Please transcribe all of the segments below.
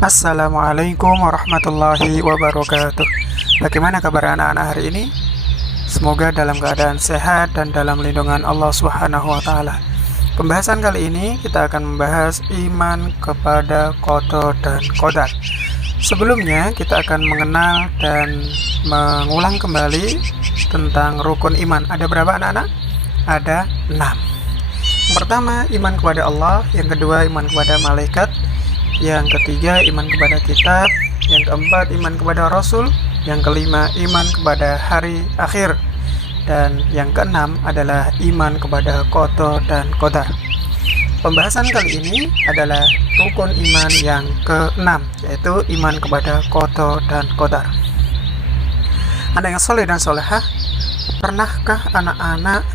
Assalamualaikum warahmatullahi wabarakatuh. Bagaimana kabar anak-anak hari ini? Semoga dalam keadaan sehat dan dalam lindungan Allah Subhanahu wa taala. Pembahasan kali ini kita akan membahas iman kepada qada dan qadar. Sebelumnya kita akan mengenal dan mengulang kembali tentang rukun iman. Ada berapa anak-anak? Ada 6. Yang pertama, iman kepada Allah. Yang kedua, iman kepada malaikat. Yang ketiga, iman kepada kitab. Yang keempat, iman kepada Rasul. Yang kelima, iman kepada hari akhir. Dan yang keenam adalah iman kepada qada dan qadar. Pembahasan kali ini adalah rukun iman yang keenam, yaitu iman kepada qada dan qadar. Anak yang soleh dan solehah, pernahkah anak-anak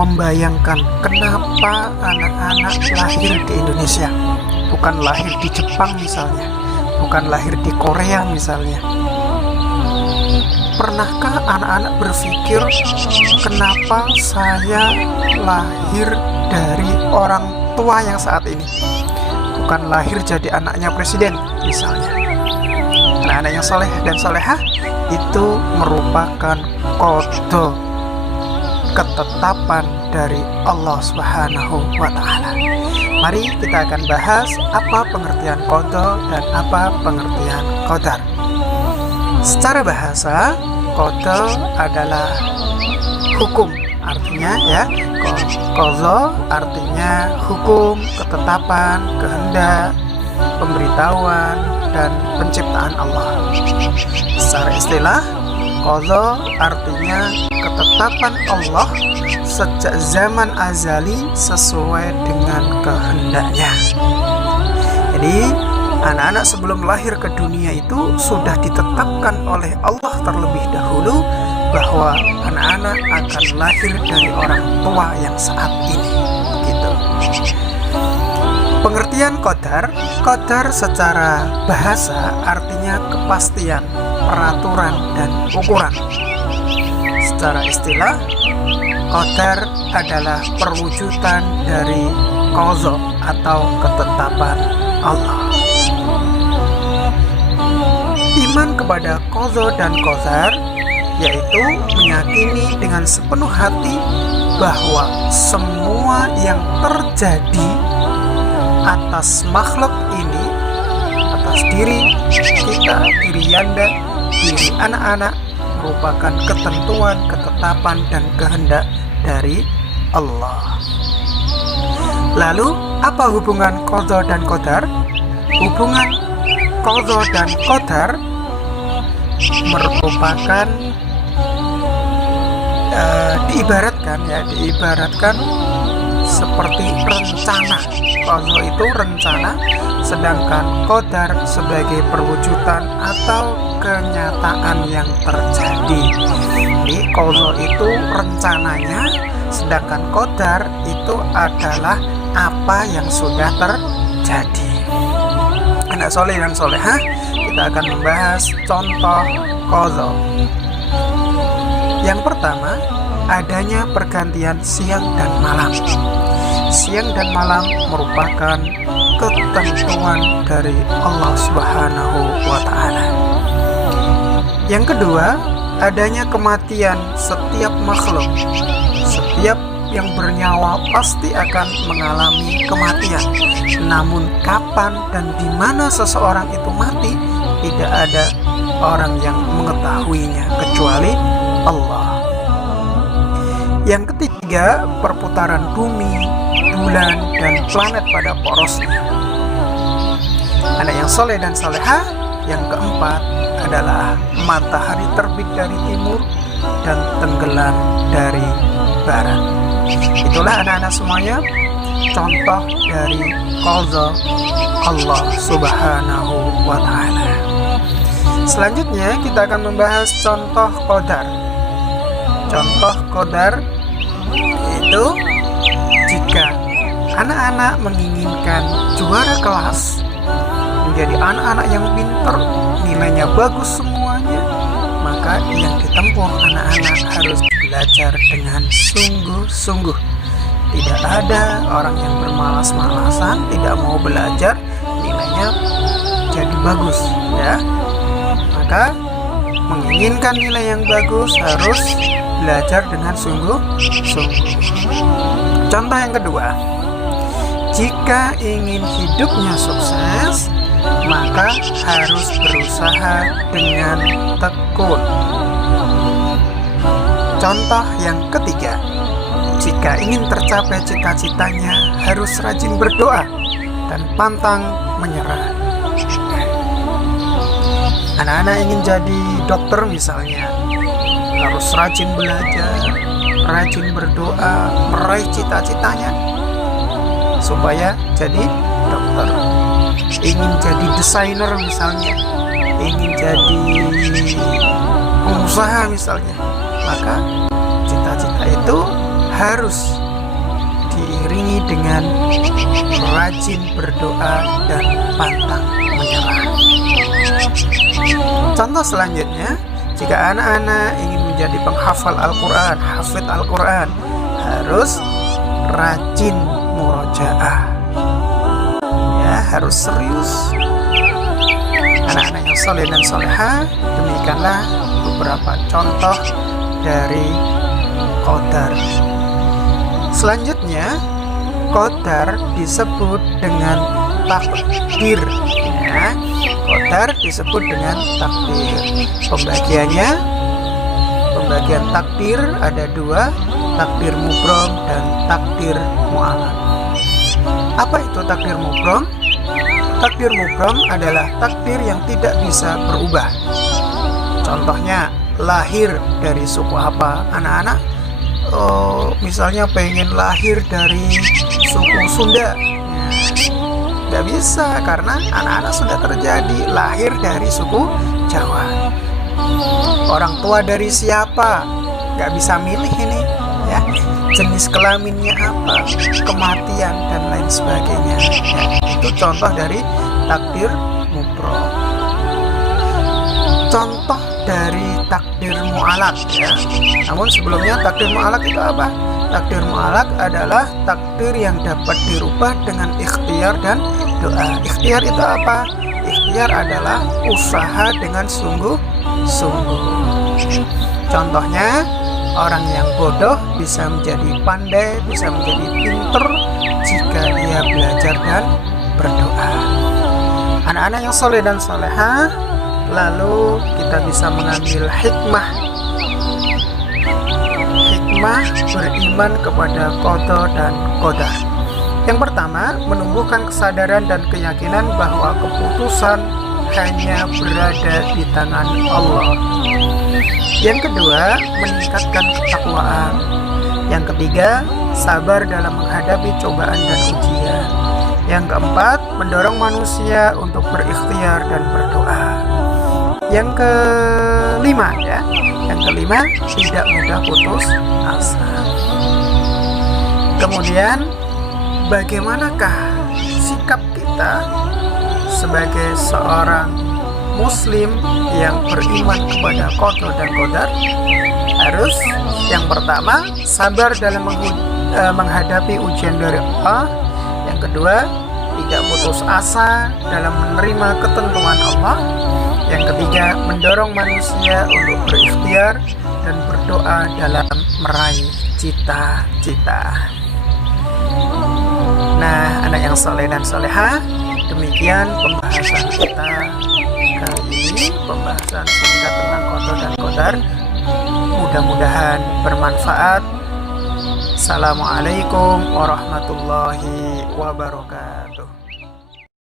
membayangkan kenapa anak-anak lahir di Indonesia? Bukan lahir di Jepang misalnya, bukan lahir di Korea misalnya. Pernahkah anak-anak berpikir, kenapa saya lahir dari orang tua yang saat ini, bukan lahir jadi anaknya presiden misalnya? Anak-anak yang soleh dan solehah itu merupakan qada, ketetapan dari Allah Subhanahu wa taala. Mari kita akan bahas apa pengertian qada dan apa pengertian qadar. Secara bahasa, qada adalah hukum, artinya ya, qada artinya hukum, ketetapan, kehendak, pemberitahuan dan penciptaan Allah. Secara istilah, qada artinya ketetapan Allah sejak zaman azali sesuai dengan kehendaknya. Jadi anak-anak sebelum lahir ke dunia itu sudah ditetapkan oleh Allah terlebih dahulu bahwa anak-anak akan lahir dari orang tua yang saat ini. Gitu. Pengertian qadar, qadar secara bahasa artinya kepastian, peraturan dan ukuran. Secara istilah, qadar adalah perwujudan dari qada atau ketetapan Allah. Iman kepada qada dan qadar yaitu meyakini dengan sepenuh hati bahwa semua yang terjadi atas makhluk ini, atas diri kita, diri Yanda, diri anak-anak, merupakan ketentuan, ketetapan dan kehendak dari Allah. Lalu apa hubungan qada dan qadar? Hubungan qada dan qadar merupakan diibaratkan seperti rencana. Qada itu rencana, sedangkan qadar sebagai perwujudan atau kenyataan yang terjadi. Jadi qada itu rencananya, sedangkan qadar itu adalah apa yang sudah terjadi. Anak soleh dan solehah, kita akan membahas contoh qada. Yang pertama, adanya pergantian siang dan malam. Siang dan malam merupakan ketentuan dari Allah Subhanahu wa taala. Yang kedua, adanya kematian setiap makhluk. Setiap yang bernyawa pasti akan mengalami kematian. Namun kapan dan di mana seseorang itu mati, tidak ada orang yang mengetahuinya kecuali Allah. Yang ketiga, perputaran bumi, bulan, dan planet pada porosnya. Anak yang soleh dan solehah, yang keempat adalah matahari terbit dari timur dan tenggelam dari barat. Itulah anak-anak semuanya contoh dari qada Allah Subhanahu wa taala. Selanjutnya kita akan membahas contoh qadar. Contoh qadar itu jika anak-anak menginginkan juara kelas, menjadi anak-anak yang pintar, nilainya bagus semuanya, maka yang ditempuh anak-anak harus belajar dengan sungguh-sungguh. Tidak ada orang yang bermalas-malasan, tidak mau belajar, nilainya menjadi bagus, ya. Maka menginginkan nilai yang bagus harus belajar dengan sungguh-sungguh. Contoh yang kedua, jika ingin hidupnya sukses, maka harus berusaha dengan tekun. Contoh yang ketiga, jika ingin tercapai cita-citanya, harus rajin berdoa dan pantang menyerah. Anak-anak ingin jadi dokter misalnya, harus rajin belajar, rajin berdoa, meraih cita-citanya supaya jadi dokter. Ingin jadi desainer misalnya, ingin jadi pengusaha misalnya, maka cita-cita itu harus diiringi dengan rajin berdoa dan pantang menyerah. Contoh selanjutnya, jika anak-anak ingin menjadi penghafal Al-Quran, hafid Al-Quran, harus rajin murojaah, ya, harus serius. Anak-anak yang soleh dan soleha, demikianlah beberapa contoh dari qadar. Selanjutnya, qadar disebut dengan takdir, ya. Qadar disebut dengan takdir. Pembagian takdir ada dua, takdir mubrom dan takdir mu'alaq. Apa itu takdir mubrom? Takdir mubrom adalah takdir yang tidak bisa berubah. Contohnya, lahir dari suku apa? Anak-anak misalnya pengen lahir dari suku Sunda, nggak bisa karena anak-anak sudah terjadi lahir dari suku Jawa. Orang tua dari siapa? Nggak bisa milih ini, ya. Jenis kelaminnya apa, kematian dan lain sebagainya, ya. Itu contoh dari takdir mubrom. Contoh dari takdir mu'alaq, ya. Namun sebelumnya takdir mu'alaq itu apa? Takdir mu'alaq adalah takdir yang dapat dirubah dengan ikhtiar dan doa. Ikhtiar itu apa? Ikhtiar adalah usaha dengan sungguh-sungguh. Contohnya, orang yang bodoh bisa menjadi pandai, bisa menjadi pinter jika dia belajar dan berdoa. Anak-anak yang soleh dan soleha, lalu kita bisa mengambil hikmah beriman kepada qada dan qadar. Yang pertama, menumbuhkan kesadaran dan keyakinan bahwa keputusan hanya berada di tangan Allah. Yang kedua, meningkatkan ketakwaan. Yang ketiga, sabar dalam menghadapi cobaan dan ujian. Yang keempat, mendorong manusia untuk berikhtiar dan berdoa. Yang kelima, ya. Yang kelima, tidak mudah putus asa. Kemudian, bagaimanakah sikap kita sebagai seorang muslim yang beriman kepada qada dan qadar? Harus yang pertama, sabar dalam menghadapi ujian dari Allah. Yang kedua, tidak putus asa dalam menerima ketentuan Allah. Yang ketiga, mendorong manusia untuk berikhtiar dan berdoa dalam meraih cita-cita. Nah, anak yang soleh dan soleha, demikian pembahasan kita kali ini, pembahasan singkat tentang qada dan qadar. Mudah-mudahan bermanfaat. Assalamualaikum warahmatullahi wabarakatuh.